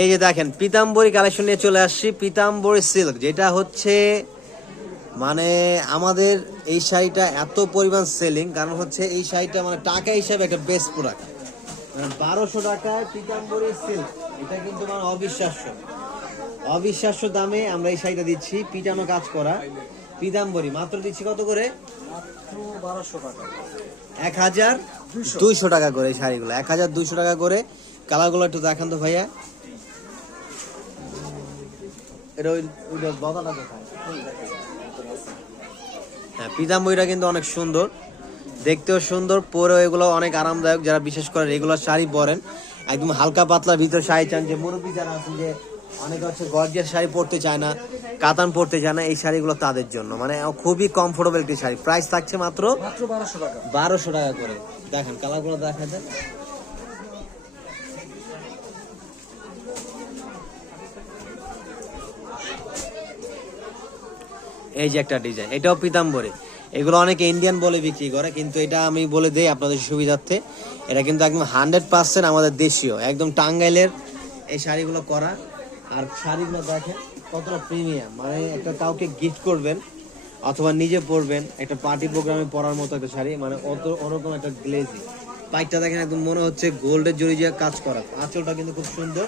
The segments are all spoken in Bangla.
এই যে দেখেন পিতাম্বরী কালেকশন নিয়ে চলে আসছি, পিতাম্বরী সিল্ক, যেটা হচ্ছে মানে আমাদের এই শাড়িটা এত পরিমাণ সেলিং, কারণ হচ্ছে এই শাড়িটা মানে টাকা হিসাবে একটা বেস্ট প্রোডাক্ট। মানে 1200 টাকায় পিতাম্বরী সিল্ক, এটা কিন্তু মানে অবিশ্বাস্য অবিশ্বাস্য দামে আমরা এই শাড়িটা দিচ্ছি। পিটানো কাজ করা পিতাম্বরী মাত্র দিচ্ছি কত করে? 1200 টাকা করে এই শাড়িগুলো, 1200 টাকা করে। কালারগুলো একটু দেখান তো ভাইয়া। এটা ওই বদাটা দেখায়। হ্যাঁ, পিতাম্বরীটা কিন্তু অনেক সুন্দর, দেখতেও সুন্দর, পরেও এগুলো অনেক আরামদায়ক। যারা বিশেষ করে রেগুলার শাড়ি পরেন, একদম হালকা পাতলার ভিতরে শাড়ি চান, যে মুরব্বী যারা আছেন যে অনেকে হচ্ছে গর্জিয়াস শাড়ি পরতে চায় না, কাতান পরতে চায় না, এই শাড়িগুলো তাদের জন্য মানে খুবই কমফোর্টেবল একটি শাড়ি। প্রাইস থাকছে মাত্র 1200 টাকা করে। দেখেন কালারগুলো দেখা যায়। এই যে একটা ডিজাইন, এটাও পিতাম্বরী। এগুলো অনেকে ইন্ডিয়ান বলে বিক্রি করে, কিন্তু এটা আমি বলে দেই আপনাদের সুবিধার্থে, এটা কিন্তু একদম 100% আমাদের দেশীয়, একদম টাঙ্গাইলের এই শাড়িগুলো করা। আর শাড়িগুলো দেখেন কতটা প্রিমিয়াম, মানে একটা কাউকে গিফট করবেন অথবা নিজে পরবেন, একটা পার্টি প্রোগ্রামে পরার মতো একটা শাড়ি, মানে অত ওরকম একটা গ্লেজি। পাইটটা দেখেন একদম মনে হচ্ছে গোল্ডের জড়ি দিয়ে কাজ করা। আঁচলটা কিন্তু খুব সুন্দর।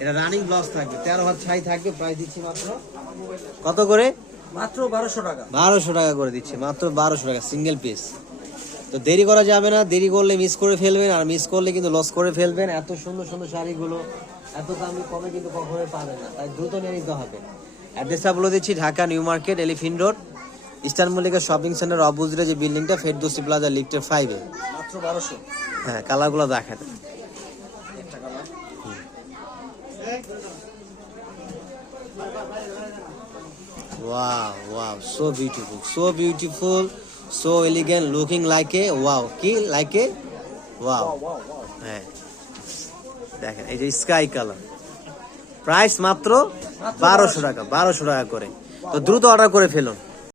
এটা রানিং ব্লাউজ থাকবে, 13 হাত ছাই থাকবে। প্রাইস দিচ্ছি মাত্র কত করে? মাত্র 1200 টাকা। 1200 টাকা করে দিচ্ছি, মাত্র 1200 টাকা সিঙ্গেল পিস। তো দেরি করা যাবে না, দেরি করলে মিস করে ফেলবেন, আর মিস করলে কিন্তু লস করে ফেলবেন। এত সুন্দর সুন্দর শাড়িগুলো এত দামি কমে কিন্তু কখনোই পাবেন না, তাই দ্রুত নিয়ে নিতে হবে। অ্যাড্রেসটা বলে দিচ্ছি, Dhaka new market, এলিফিন road, eastern Mallika shopping centre অপোজিটে যে বিল্ডিংটা, ফেরদৌসি প্লাজা লিফটের 5-এ। মাত্র 1200। হ্যাঁ, কালারগুলো দেখেন। Wow, wow, so beautiful, so beautiful, so elegant, looking like a wow, কি like a wow. হ্যাঁ, দেখেন এই যে স্কাই কালার, প্রাইস মাত্র 1200 টাকা, 1200 টাকা করে। তো দ্রুত অর্ডার করে ফেলুন।